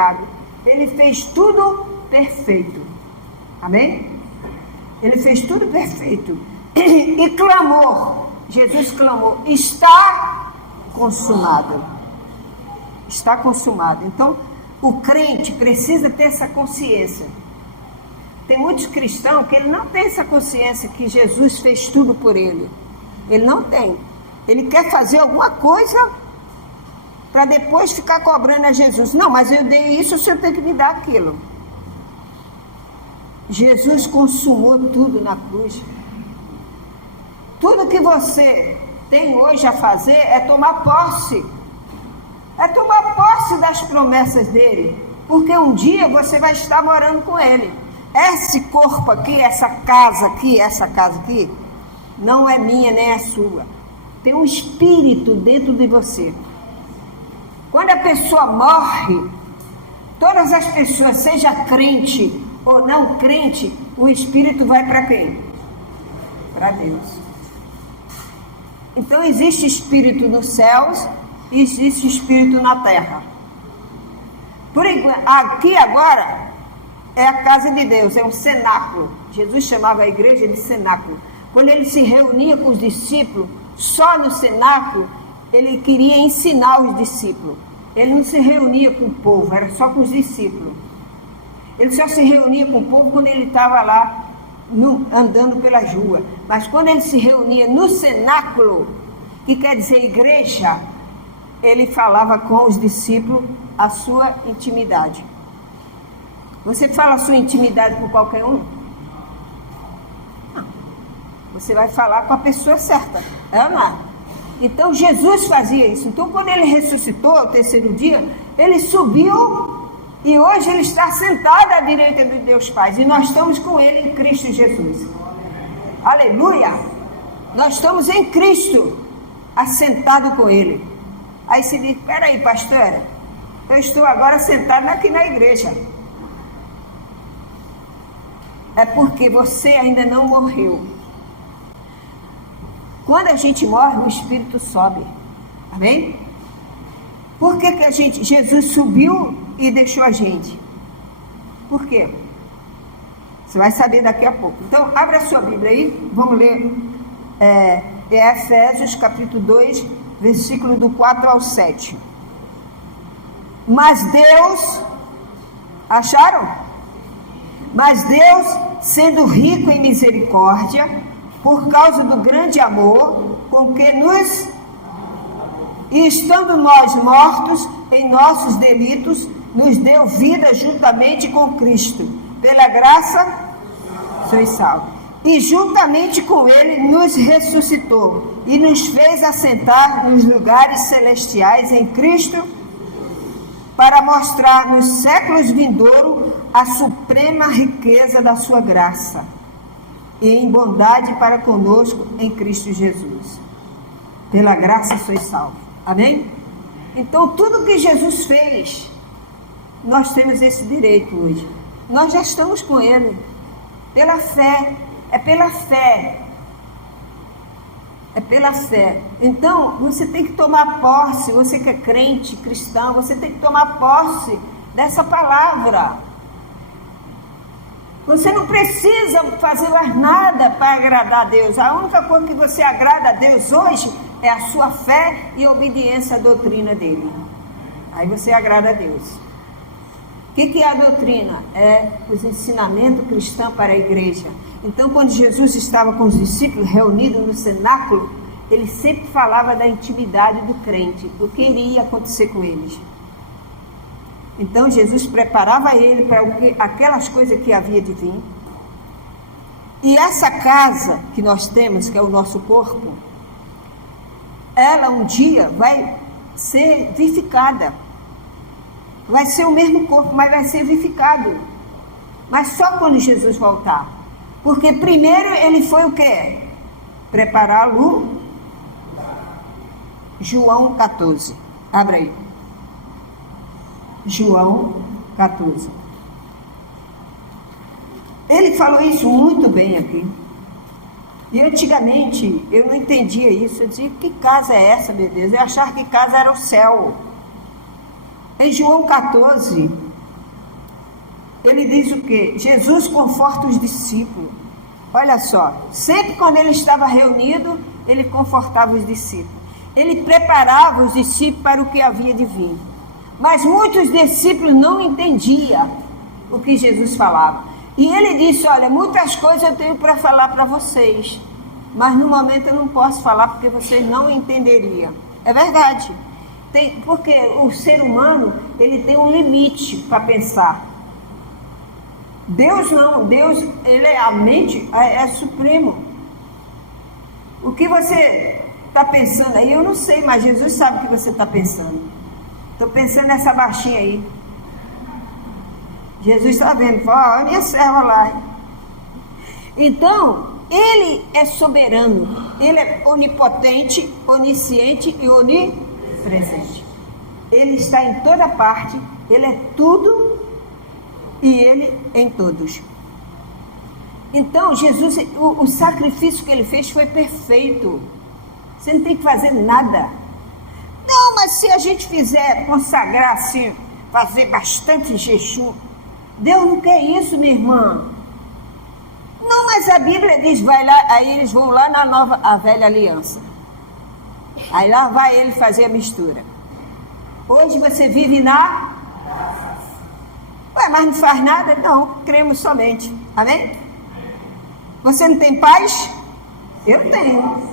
pecado. Ele fez tudo perfeito. Amém? Ele fez tudo perfeito. E clamou, Jesus clamou, está consumado. Está consumado. Então, o crente precisa ter essa consciência. Tem muitos cristãos que ele não tem essa consciência que Jesus fez tudo por ele. Ele não tem. Ele quer fazer alguma coisa para depois ficar cobrando a Jesus. Não, mas eu dei isso, o senhor tem que me dar aquilo. Jesus consumou tudo na cruz. Tudo que você tem hoje a fazer é tomar posse. É tomar posse das promessas dele. Porque um dia você vai estar morando com ele. Esse corpo aqui, essa casa aqui, não é minha nem é sua. Tem um espírito dentro de você. Quando a pessoa morre, todas as pessoas, seja crente ou não crente, o espírito vai para quem? Para Deus. Então existe espírito nos céus e existe espírito na terra. Por enquanto, aqui agora é a casa de Deus, é um cenáculo. Jesus chamava a igreja de cenáculo. Quando ele se reunia com os discípulos, só no cenáculo, ele queria ensinar os discípulos. Ele não se reunia com o povo, era só com os discípulos. Ele só se reunia com o povo quando ele estava lá andando pelas ruas. Mas quando ele se reunia no cenáculo, que quer dizer igreja, ele falava com os discípulos a sua intimidade. Você fala a sua intimidade com qualquer um? Não. Você vai falar com a pessoa certa. É ou não é? Então Jesus fazia isso. Então quando ele ressuscitou ao terceiro dia, ele subiu e hoje ele está sentado à direita de Deus Pai. E nós estamos com ele em Cristo Jesus. Aleluia! Nós estamos em Cristo, assentado com ele. Aí você diz, peraí, pastora, eu estou agora sentado aqui na igreja. É porque você ainda não morreu. Quando a gente morre, o espírito sobe. Amém? Por que Jesus subiu e deixou a gente? Por quê? Você vai saber daqui a pouco. Então, abra a sua Bíblia aí. Vamos ler Efésios capítulo 2, versículo do 4 ao 7. Mas Deus, acharam? Mas Deus, sendo rico em misericórdia, por causa do grande amor com que nos... E estando nós mortos em nossos delitos, nos deu vida juntamente com Cristo. Pela graça, sois salvos. E juntamente com Ele nos ressuscitou e nos fez assentar nos lugares celestiais em Cristo, para mostrar nos séculos vindouros a suprema riqueza da sua graça e em bondade para conosco em Cristo Jesus. Pela graça sois salvos. Amém? Então tudo que Jesus fez, nós temos esse direito hoje. Nós já estamos com Ele. Pela fé. É pela fé. É pela fé. Então, você tem que tomar posse, você que é crente, cristão, você tem que tomar posse dessa palavra. Você não precisa fazer mais nada para agradar a Deus. A única coisa que você agrada a Deus hoje é a sua fé e obediência à doutrina dele. Aí você agrada a Deus. O que é a doutrina? É os ensinamentos cristãos para a igreja. Então, quando Jesus estava com os discípulos reunidos no cenáculo, ele sempre falava da intimidade do crente, do que iria acontecer com eles. Então, Jesus preparava ele para aquelas coisas que havia de vir. E essa casa que nós temos, que é o nosso corpo, ela um dia vai ser vivificada. Vai ser o mesmo corpo, mas vai ser vivificado. Mas só quando Jesus voltar. Porque primeiro ele foi o quê? Prepará-lo. João 14. Abra aí. João 14. Ele falou isso muito bem aqui. E antigamente eu não entendia isso. Eu dizia, que casa é essa, meu Deus? Eu achava que casa era o céu. Em João 14, ele diz o quê? Jesus conforta os discípulos. Olha só, sempre quando ele estava reunido, ele confortava os discípulos. Ele preparava os discípulos para o que havia de vir. Mas muitos discípulos não entendiam o que Jesus falava. E ele disse, olha, muitas coisas eu tenho para falar para vocês, mas no momento eu não posso falar porque vocês não entenderiam. É verdade. Porque o ser humano, ele tem um limite para pensar. Deus não, Deus, ele é a mente, é supremo. O que você está pensando aí, eu não sei, mas Jesus sabe o que você está pensando. Estou pensando nessa baixinha aí. Jesus está vendo, fala, ó, minha serva lá. Hein? Então, ele é soberano, ele é onipotente, onisciente e onipresente. Ele está em toda parte, ele é tudo e ele em todos. Então, Jesus, o sacrifício que ele fez foi perfeito. Você não tem que fazer nada. Não, mas se a gente fizer, consagrar assim, fazer bastante jejum, Deus não quer isso, minha irmã. Não, mas a Bíblia diz, vai lá, aí eles vão lá na a velha aliança. Aí lá vai ele fazer a mistura. Hoje você vive na... Ué, mas não faz nada? Não, cremos somente. Amém? Você não tem paz? Eu tenho.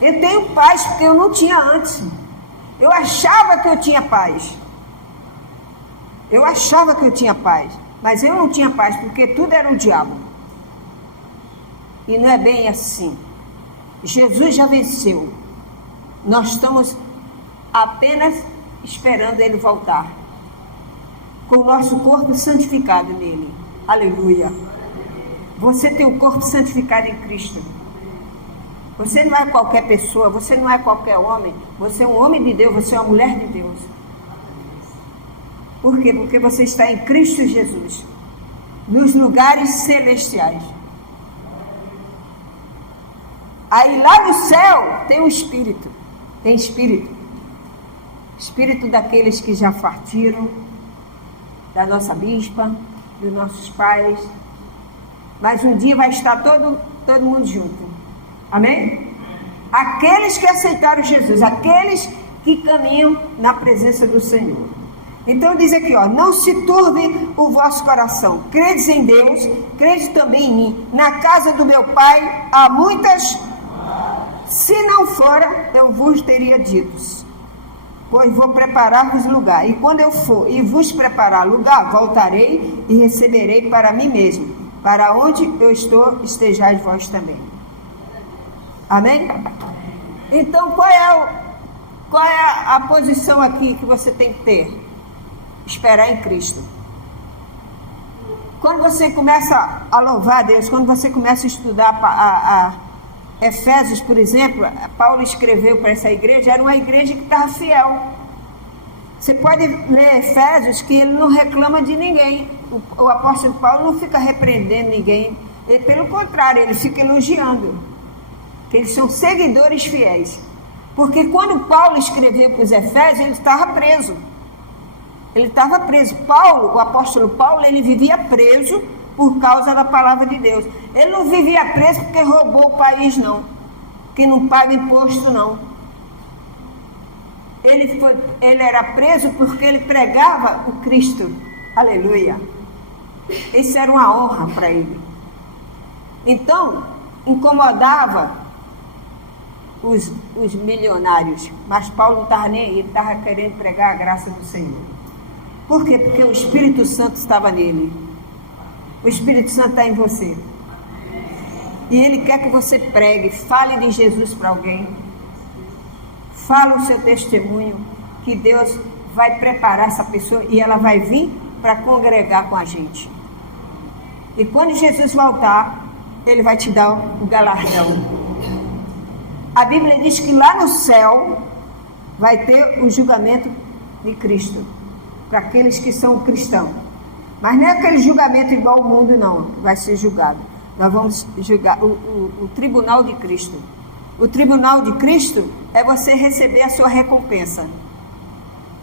Eu tenho paz porque eu não tinha antes. Eu achava que eu tinha paz. Eu achava que eu tinha paz. Mas eu não tinha paz porque tudo era o diabo. E não é bem assim. Jesus já venceu. Nós estamos apenas esperando ele voltar. Com o nosso corpo santificado nele. Aleluia. Você tem o corpo santificado em Cristo. Você não é qualquer pessoa, você não é qualquer homem. Você é um homem de Deus, você é uma mulher de Deus. Por quê? Porque você está em Cristo Jesus. Nos lugares celestiais. Aí lá no céu tem um Espírito. Tem Espírito. Espírito daqueles que já partiram. Da nossa bispa, dos nossos pais. Mas um dia vai estar todo mundo junto. Amém? Aqueles que aceitaram Jesus, aqueles que caminham na presença do Senhor. Então diz aqui, ó, não se turbe o vosso coração. Credes em Deus, crede também em mim. Na casa do meu pai há muitas. Se não fora, eu vos teria dito. Pois vou preparar-vos lugar. E quando eu for e vos preparar lugar, voltarei e receberei para mim mesmo. Para onde eu estou, estejais vós também. Amém? Então, qual é a posição aqui que você tem que ter? Esperar em Cristo. Quando você começa a louvar a Deus, quando você começa a estudar a Efésios, por exemplo, Paulo escreveu para essa igreja, era uma igreja que estava fiel. Você pode ler Efésios que ele não reclama de ninguém. O apóstolo Paulo não fica repreendendo ninguém. Ele, pelo contrário, ele fica elogiando. Que eles são seguidores fiéis. Porque quando Paulo escreveu para os Efésios, ele estava preso. Ele estava preso. Paulo, o apóstolo Paulo, ele vivia preso por causa da palavra de Deus. Ele não vivia preso porque roubou o país, não. Que não paga imposto, não. Ele era preso porque ele pregava o Cristo. Aleluia. Isso era uma honra para ele. Então, incomodava os milionários. Mas Paulo não estava nem aí, ele estava querendo pregar a graça do Senhor. Por quê? Porque o Espírito Santo estava nele. O Espírito Santo está em você. E ele quer que você pregue, fale de Jesus para alguém. Fale o seu testemunho, que Deus vai preparar essa pessoa e ela vai vir para congregar com a gente. E quando Jesus voltar, ele vai te dar o galardão. A Bíblia diz que lá no céu vai ter o julgamento de Cristo, para aqueles que são cristãos. Mas não é aquele julgamento igual ao mundo, não. Vai ser julgado. Nós vamos julgar o tribunal de Cristo. O tribunal de Cristo é você receber a sua recompensa.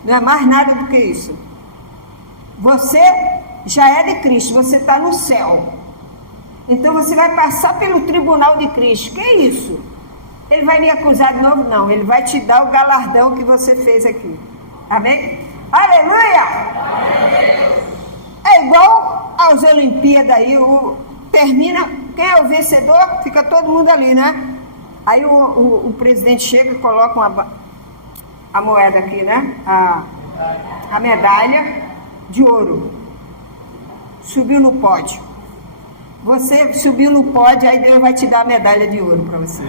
Não é mais nada do que isso. Você já é de Cristo, você está no céu. Então você vai passar pelo tribunal de Cristo. Que é isso? Ele vai me acusar de novo? Não, ele vai te dar o galardão que você fez aqui. Amém? Aleluia! É igual às Olimpíadas aí, termina, quem é o vencedor? Fica todo mundo ali, né? Aí o presidente chega e coloca a moeda aqui, né? A medalha de ouro. Subiu no pódio. Você subiu no pódio, aí Deus vai te dar a medalha de ouro para você.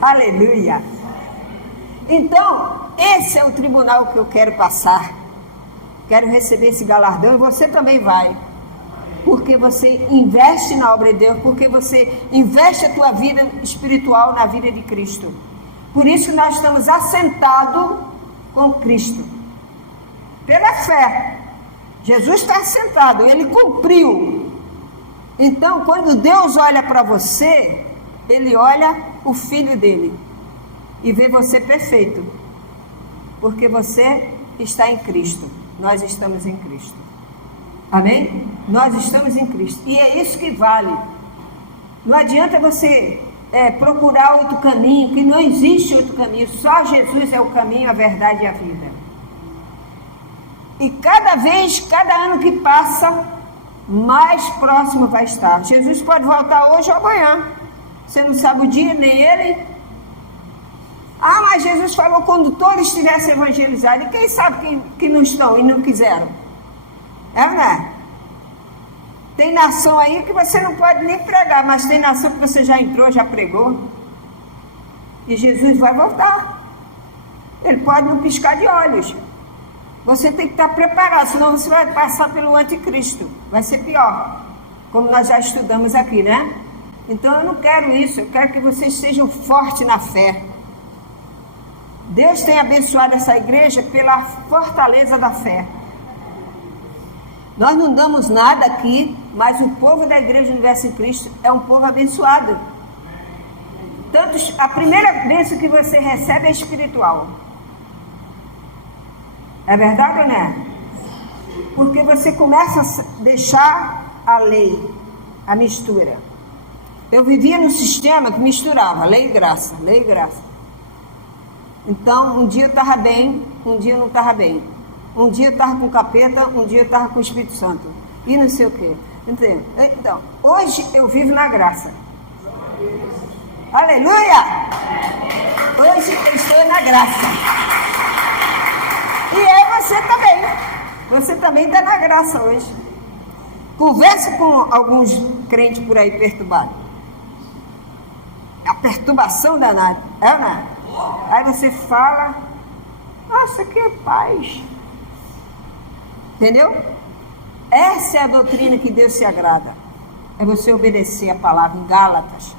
Aleluia! Então, esse é o tribunal que eu quero passar. Quero receber esse galardão e você também vai. Porque você investe na obra de Deus, porque você investe a tua vida espiritual na vida de Cristo. Por isso nós estamos assentados com Cristo. Pela fé. Jesus está assentado, ele cumpriu. Então, quando Deus olha para você, ele olha o Filho dele e vê você perfeito. Porque você está em Cristo. Nós estamos em Cristo. Amém? Nós estamos em Cristo. E é isso que vale. Não adianta você procurar outro caminho, que não existe outro caminho. Só Jesus é o caminho, a verdade e a vida. E cada vez, cada ano que passa, mais próximo vai estar. Jesus pode voltar hoje ou amanhã. Você não sabe o dia, nem ele. Ah, mas Jesus falou quando todos estivessem evangelizados. E quem sabe que não estão e não quiseram? É, não é? Tem nação aí que você não pode nem pregar, mas tem nação que você já entrou, já pregou. E Jesus vai voltar. Ele pode não piscar de olhos. Você tem que estar preparado, senão você vai passar pelo anticristo. Vai ser pior. Como nós já estudamos aqui, né? Então eu não quero isso. Eu quero que vocês sejam fortes na fé. Deus tem abençoado essa igreja pela fortaleza da fé. Nós não damos nada aqui, mas o povo da Igreja Universo em Cristo é um povo abençoado. Tanto a primeira bênção que você recebe é espiritual. É verdade ou não é? Porque você começa a deixar a lei, a mistura. Eu vivia num sistema que misturava lei e graça, lei e graça. Então, um dia eu estava bem, um dia eu não estava bem. Um dia eu estava com o capeta, um dia eu estava com o Espírito Santo. E não sei o quê. Entendeu? Então, hoje eu vivo na graça. Aleluia! Hoje eu estou na graça. E é você também. Você também está na graça hoje. Conversa com alguns crentes por aí perturbados. A perturbação danada. É ou não é? Aí você fala, nossa, que paz. Entendeu? Essa é a doutrina que Deus se agrada. É você obedecer a palavra em Gálatas.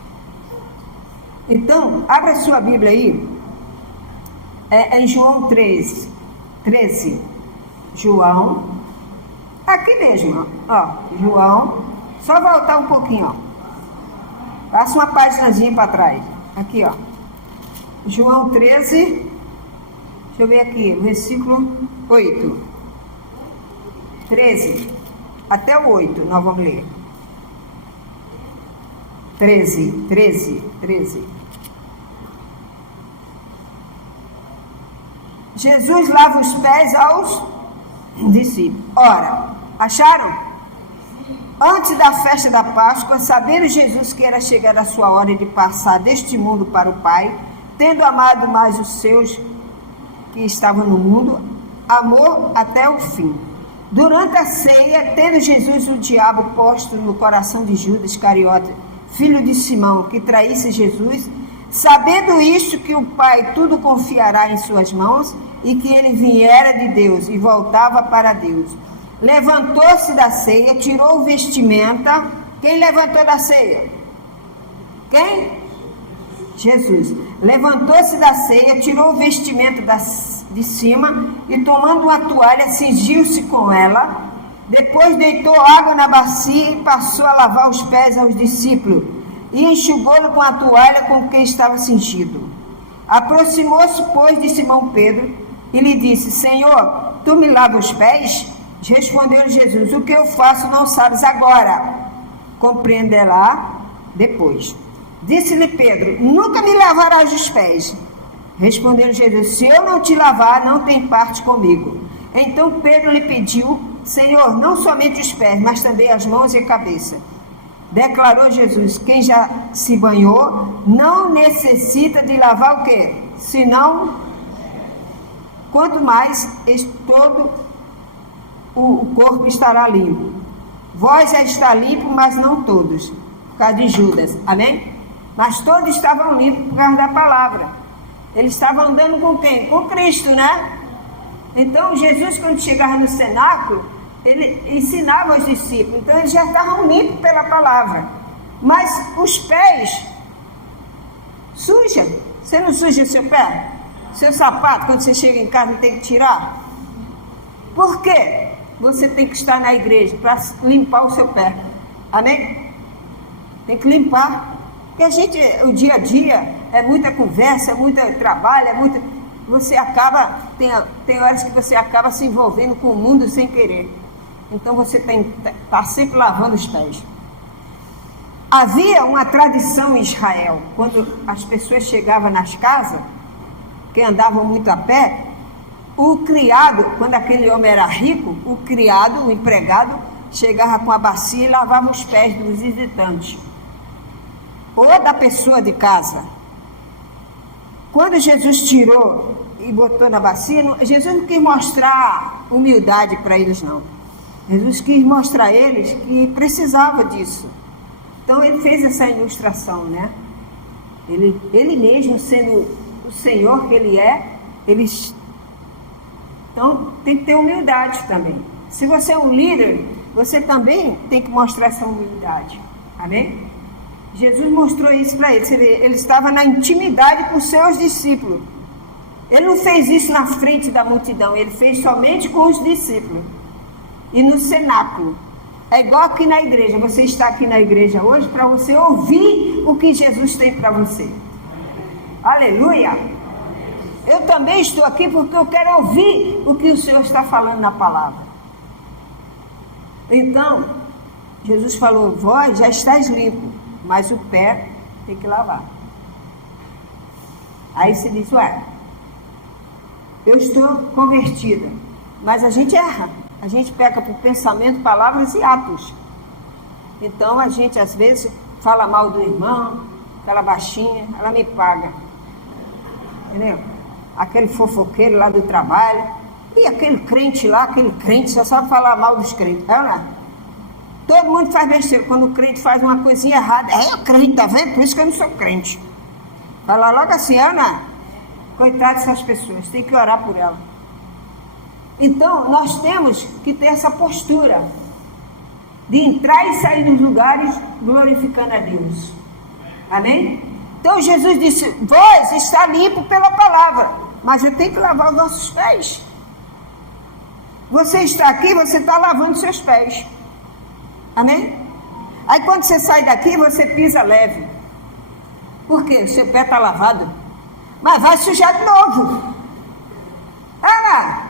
Então, abra a sua Bíblia aí. É em João 13. João. Aqui mesmo, ó. João. Só voltar um pouquinho, ó. Passa uma paginazinha para trás. Aqui, ó. João 13. Deixa eu ver aqui. Versículo 8. 13, até o 8, nós vamos ler. 13. Jesus lava os pés aos discípulos. Ora, acharam? Antes da festa da Páscoa, sabendo Jesus que era chegada a sua hora de passar deste mundo para o Pai, tendo amado mais os seus que estavam no mundo, amou até o fim. Durante a ceia, tendo Jesus o diabo posto no coração de Judas Iscariote, filho de Simão, que traísse Jesus, sabendo isto que o Pai tudo confiará em suas mãos, e que ele viera de Deus e voltava para Deus. Levantou-se da ceia, tirou vestimenta. Quem levantou da ceia? Quem? Jesus. Levantou-se da ceia, tirou o vestimento de cima e, tomando uma toalha, cingiu-se com ela. Depois deitou água na bacia e passou a lavar os pés aos discípulos e enxugou-lo com a toalha com que estava cingido. Aproximou-se, pois, de Simão Pedro e lhe disse: Senhor, tu me lavas os pés? Respondeu-lhe Jesus: o que eu faço não sabes agora, compreenderá depois. Disse-lhe Pedro: nunca me lavarás os pés. Respondeu-lhe Jesus: se eu não te lavar, não tem parte comigo. Então Pedro lhe pediu: Senhor, não somente os pés, mas também as mãos e a cabeça. Declarou Jesus: quem já se banhou não necessita de lavar o quê? Senão, quanto mais todo o corpo estará limpo. Vós já está limpo, mas não todos, por causa de Judas. Amém? Mas todos estavam limpos por causa da palavra. Eles estavam andando com quem? Com Cristo, né? Então Jesus, quando chegava no cenáculo, ele ensinava aos discípulos. Então eles já estavam limpos pela palavra. Mas os pés sujam. Você não suja o seu pé? Seu sapato, quando você chega em casa, tem que tirar? Por quê? Você tem que estar na igreja para limpar o seu pé. Amém? Tem que limpar. Porque a gente, o dia a dia, é muita conversa, é muito trabalho, é muita... Você acaba, tem horas que você acaba se envolvendo com o mundo sem querer. Então você está sempre lavando os pés. Havia uma tradição em Israel, quando as pessoas chegavam nas casas, que andavam muito a pé, o criado, quando aquele homem era rico, o criado, o empregado, chegava com a bacia e lavava os pés dos visitantes, ou da pessoa de casa. Quando Jesus tirou e botou na bacia, Jesus não quis mostrar humildade para eles, não. Jesus quis mostrar a eles que precisava disso. Então ele fez essa ilustração, né? Ele mesmo, sendo o Senhor que ele é, então tem que ter humildade também. Se você é um líder, você também tem que mostrar essa humildade. Amém? Jesus mostrou isso para ele. Você vê, ele estava na intimidade com os seus discípulos. Ele não fez isso na frente da multidão, ele fez somente com os discípulos. E no cenáculo. É igual aqui na igreja. Você está aqui na igreja hoje para você ouvir o que Jesus tem para você. Aleluia! Eu também estou aqui porque eu quero ouvir o que o Senhor está falando na palavra. Então, Jesus falou: vós já estáis limpo, mas o pé tem que lavar. Aí você diz: ué, eu estou convertida, mas a gente erra. A gente peca por pensamento, palavras e atos. Então a gente às vezes fala mal do irmão, aquela baixinha, ela me paga. Entendeu? Aquele fofoqueiro lá do trabalho. E aquele crente lá, aquele crente só sabe falar mal dos crentes. É, não? Todo mundo faz besteira. Quando o crente faz uma coisinha errada, o crente, tá vendo? Por isso que eu não sou crente. Fala logo assim, Ana, coitado dessas pessoas, tem que orar por ela. Então, nós temos que ter essa postura de entrar e sair dos lugares glorificando a Deus. Amém? Então, Jesus disse: vós está limpo pela palavra, mas eu tenho que lavar os vossos pés. Você está aqui, você está lavando seus pés. Amém? Aí, quando você sai daqui, você pisa leve. Por quê? O seu pé está lavado. Mas vai sujar de novo. Ah,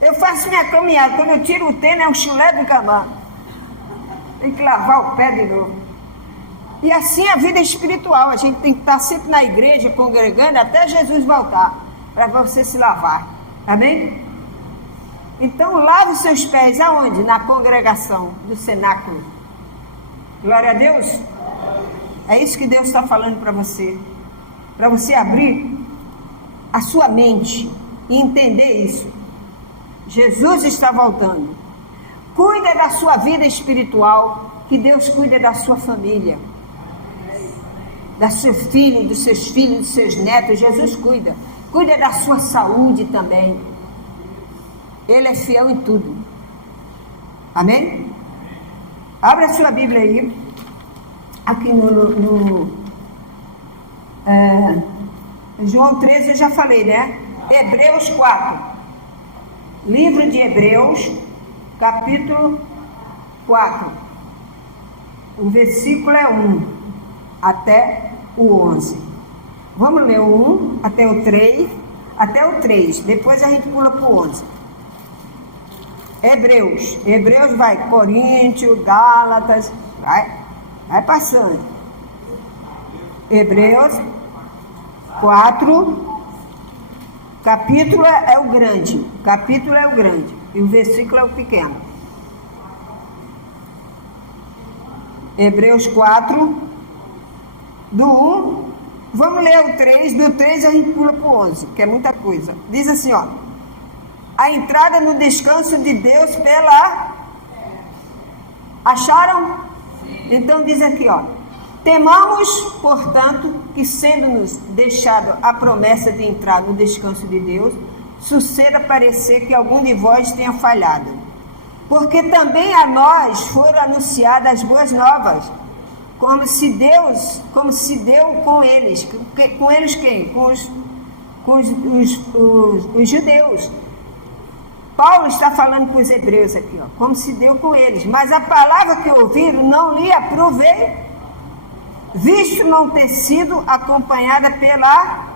eu faço minha caminhada, quando eu tiro o tênis é um chulé de cama. Tem que lavar o pé de novo. E assim a vida espiritual, a gente tem que estar sempre na igreja, congregando, até Jesus voltar, para você se lavar. Amém? Então lave os seus pés aonde? Na congregação do cenáculo. Glória a Deus. É isso que Deus está falando para você. Para você abrir a sua mente e entender isso. Jesus está voltando. Cuida da sua vida espiritual, que Deus cuida da sua família, da seu filho, dos seus netos. Jesus cuida. Cuida da sua saúde também. Ele é fiel em tudo. Amém? Abra a sua Bíblia aí. Aqui no João 13 eu já falei, né? Hebreus 4. Livro de Hebreus, capítulo 4. O versículo é 1 até o 11. Vamos ler o 1 até o 3. Depois a gente pula para o 11. Hebreus. Hebreus vai Coríntios, Gálatas, vai passando. Hebreus 4, capítulo é o grande. Capítulo é o grande. E o versículo é o pequeno. Hebreus 4, do 1, vamos ler o 3, do 3 a gente pula para o 11, que é muita coisa. Diz assim, ó: a entrada no descanso de Deus pela... Acharam? Então diz aqui, ó: temamos, portanto, que sendo-nos deixado a promessa de entrar no descanso de Deus, suceda parecer que algum de vós tenha falhado. Porque também a nós foram anunciadas as boas novas, como se deu com eles. Com eles quem? Com os judeus. Paulo está falando para os hebreus aqui, ó, como se deu com eles. Mas a palavra que ouviram não lhe aprovei, visto não ter sido acompanhada pela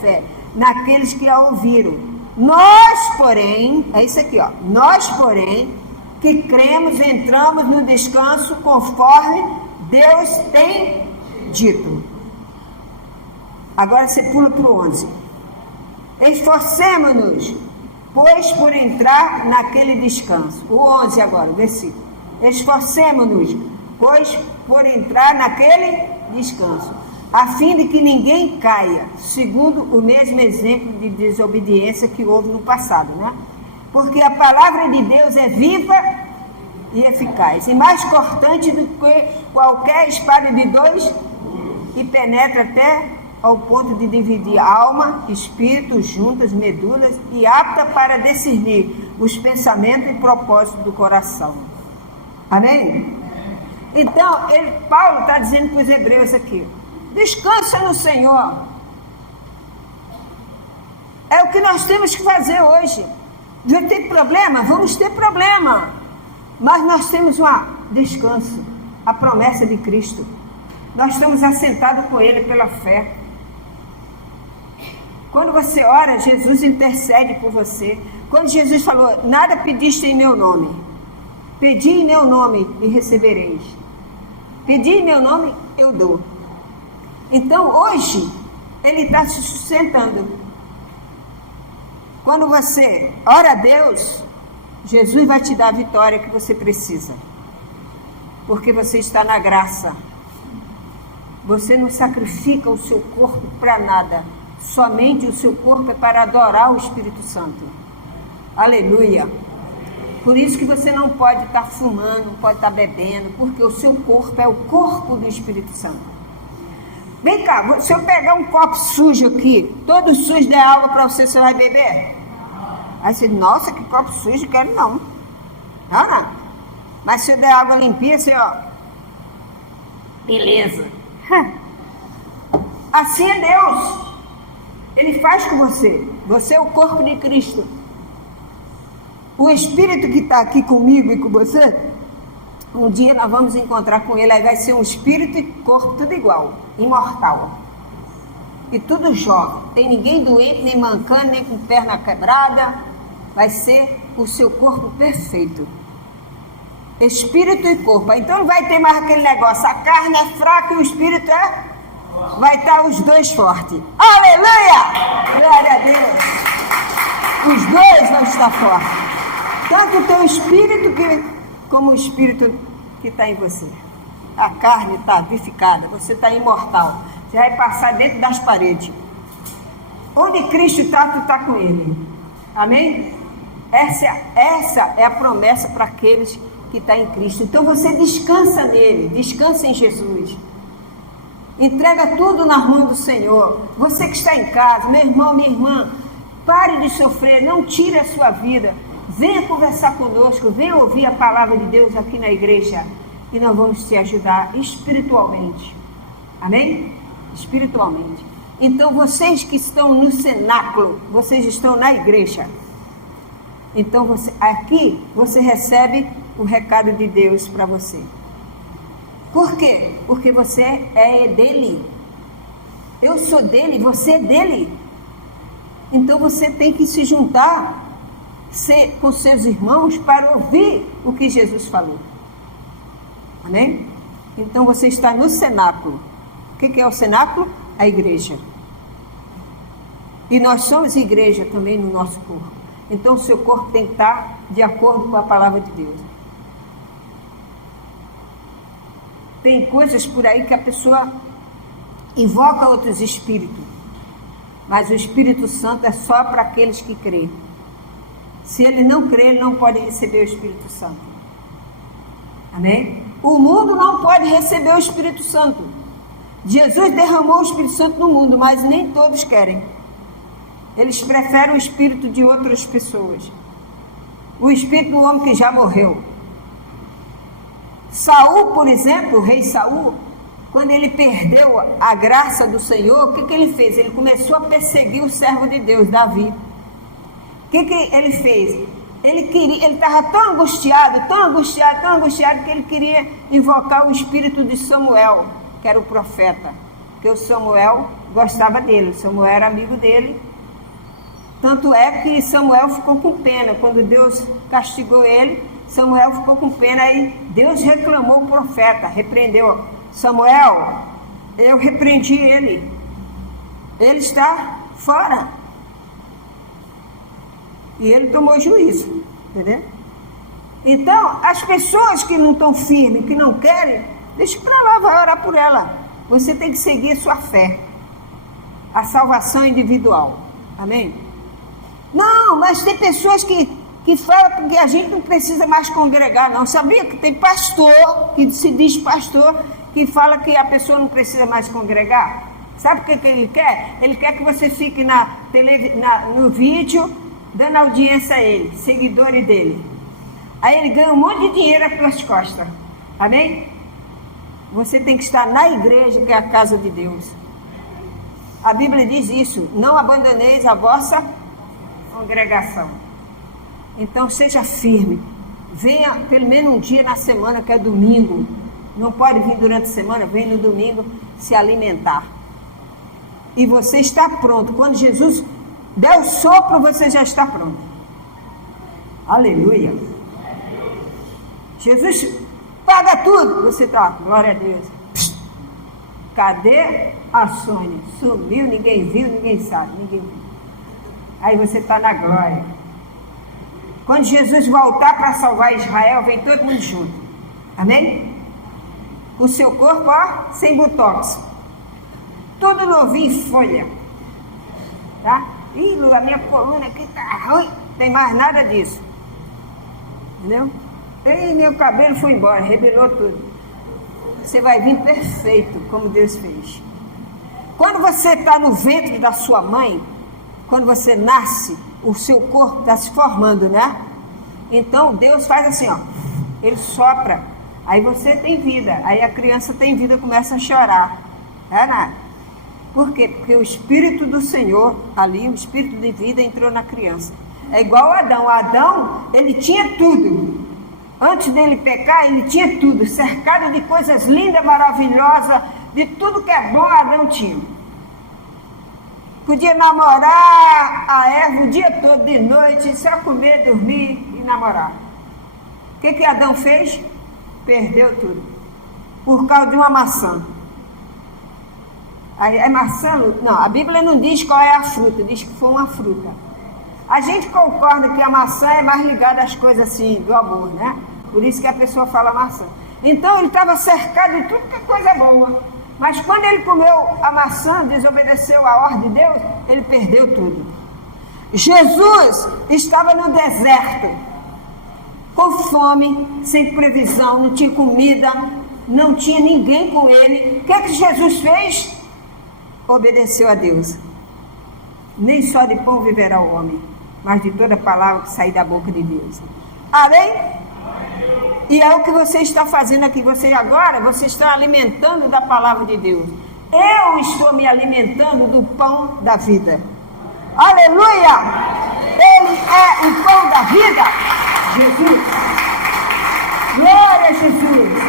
fé naqueles que a ouviram. Nós, porém, é isso aqui, ó. Nós, porém, que cremos, entramos no descanso conforme Deus tem dito. Agora você pula para o 11. Esforcemo-nos, pois, por entrar naquele descanso. O 11 agora, o versículo. Esforcemo-nos, pois, por entrar naquele descanso, a fim de que ninguém caia, segundo o mesmo exemplo de desobediência que houve no passado, né? Porque a palavra de Deus é viva e eficaz, e mais cortante do que qualquer espada de dois, e penetra até ao ponto de dividir alma, espírito, juntas, medulas, e apta para discernir os pensamentos e propósitos do coração. Amém? Então, Paulo está dizendo para os hebreus aqui: descansa no Senhor. É o que nós temos que fazer hoje. Vai ter problema? Vamos ter problema. Mas nós temos descanso, a promessa de Cristo. Nós estamos assentados com Ele pela fé. Quando você ora, Jesus intercede por você. Quando Jesus falou: nada pediste em meu nome, pedi em meu nome e recebereis. Pedi em meu nome, eu dou. Então hoje Ele está se sustentando. Quando você ora a Deus, Jesus vai te dar a vitória que você precisa, porque você está na graça. Você não sacrifica o seu corpo para nada, somente o seu corpo é para adorar o Espírito Santo. Aleluia. Por isso que você não pode estar fumando, não pode estar bebendo, porque o seu corpo é o corpo do Espírito Santo. Vem cá, se eu pegar um copo sujo aqui, todo sujo der água para você, você vai beber? Aí você diz: nossa, que copo sujo, quero não. Não. Mas se eu der água limpinha, você, ó, beleza. Assim é Deus. Ele faz com você. Você é o corpo de Cristo. O Espírito que está aqui comigo e com você, um dia nós vamos encontrar com Ele. Aí vai ser um espírito e corpo tudo igual, imortal. E tudo jovem. Tem ninguém doente, nem mancando, nem com perna quebrada. Vai ser o seu corpo perfeito. Espírito e corpo. Então não vai ter mais aquele negócio: a carne é fraca e o espírito é... Vai estar os dois fortes. Aleluia! Glória a Deus! Os dois vão estar fortes. Tanto o teu espírito como o espírito que está em você. A carne está vivificada, você está imortal. Você vai passar dentro das paredes. Onde Cristo está, tu está com Ele. Amém? Essa é a promessa para aqueles que estão em Cristo. Então você descansa nele, descansa em Jesus. Entrega tudo na mão do Senhor. Você que está em casa, meu irmão, minha irmã, pare de sofrer, não tire a sua vida. Venha conversar conosco, venha ouvir a palavra de Deus aqui na igreja e nós vamos te ajudar espiritualmente. Amém? Espiritualmente. Então vocês que estão no cenáculo, vocês estão na igreja. Então aqui você recebe o recado de Deus para você. Por quê? Porque você é dele. Eu sou dele, você é dele. Então você tem que se juntar com seus irmãos para ouvir o que Jesus falou. Amém? Então você está no cenáculo. O que é o cenáculo? A igreja. E nós somos igreja também no nosso corpo. Então o seu corpo tem que estar de acordo com a palavra de Deus. Tem coisas por aí que a pessoa invoca outros espíritos. Mas o Espírito Santo é só para aqueles que creem. Se ele não crê, ele não pode receber o Espírito Santo. Amém? O mundo não pode receber o Espírito Santo. Jesus derramou o Espírito Santo no mundo, mas nem todos querem. Eles preferem o espírito de outras pessoas. O espírito do homem que já morreu. Saul, por exemplo, o rei Saul, quando ele perdeu a graça do Senhor, o que ele fez? Ele começou a perseguir o servo de Deus, Davi. O que ele fez? Ele estava tão angustiado, que ele queria invocar o espírito de Samuel, que era o profeta. Porque o Samuel gostava dele, o Samuel era amigo dele. Tanto é que Samuel ficou com pena. Quando Deus castigou ele, Samuel ficou com pena e Deus reclamou o profeta, repreendeu. Samuel, eu repreendi ele. Ele está fora. E ele tomou juízo, entendeu? Então, as pessoas que não estão firmes, que não querem, deixa para lá, vai orar por ela. Você tem que seguir a sua fé. A salvação individual. Amém? Não, mas tem pessoas que falam que a gente não precisa mais congregar, não. Sabia que tem pastor, que se diz pastor, que fala que a pessoa não precisa mais congregar? Sabe o que ele quer? Ele quer que você fique no vídeo, dando audiência a ele, seguidores dele. Aí ele ganha um monte de dinheiro às suas costas. Amém? Você tem que estar na igreja, que é a casa de Deus. A Bíblia diz isso: não abandoneis a vossa congregação. Então seja firme. Venha pelo menos um dia na semana, que é domingo. Não pode vir durante a semana, vem no domingo se alimentar. E você está pronto. Quando Jesus der o sopro, você já está pronto. Aleluia. Jesus paga tudo. Você está, glória a Deus. Psst. Cadê a Sônia? Sumiu, ninguém viu, ninguém sabe, ninguém viu. Aí você está na glória. Quando Jesus voltar para salvar Israel, vem todo mundo junto. Amém? O seu corpo, ó, sem botox. Tudo novinho em folha. Tá? Ih, a minha coluna aqui tá ruim. Não tem mais nada disso. Entendeu? E meu cabelo foi embora, rebelou tudo. Você vai vir perfeito, como Deus fez. Quando você está no ventre da sua mãe, quando você nasce, o seu corpo está se formando, né? Então Deus faz assim, ó. Ele sopra. Aí você tem vida. Aí a criança tem vida, começa a chorar. É nada. Por quê? Porque o Espírito do Senhor, ali, o Espírito de vida entrou na criança. É igual a Adão. Adão, ele tinha tudo. Antes dele pecar, ele tinha tudo. Cercado de coisas lindas, maravilhosas. De tudo que é bom, Adão tinha. Podia namorar a Eva o dia todo, de noite, só comer, dormir e namorar. O que Adão fez? Perdeu tudo. Por causa de uma maçã. A maçã, não, a Bíblia não diz qual é a fruta, diz que foi uma fruta. A gente concorda que a maçã é mais ligada às coisas assim, do amor, né? Por isso que a pessoa fala maçã. Então ele estava cercado de tudo que é coisa boa. Mas quando ele comeu a maçã, desobedeceu a ordem de Deus, ele perdeu tudo. Jesus estava no deserto, com fome, sem previsão, não tinha comida, não tinha ninguém com ele. O que Jesus fez? Obedeceu a Deus. Nem só de pão viverá o homem, mas de toda palavra que sair da boca de Deus. Amém? E é o que você está fazendo aqui. Você agora, você está alimentando da palavra de Deus. Eu estou me alimentando do pão da vida. Aleluia! Ele é o pão da vida. Jesus. Glória a Jesus.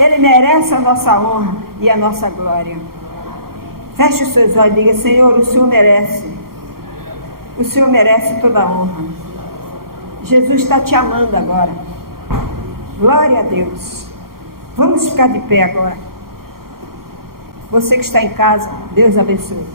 Ele merece a nossa honra e a nossa glória. Feche os seus olhos e diga: Senhor, o Senhor merece. O Senhor merece toda a honra. Jesus está te amando agora. Glória a Deus. Vamos ficar de pé agora. Você que está em casa, Deus abençoe.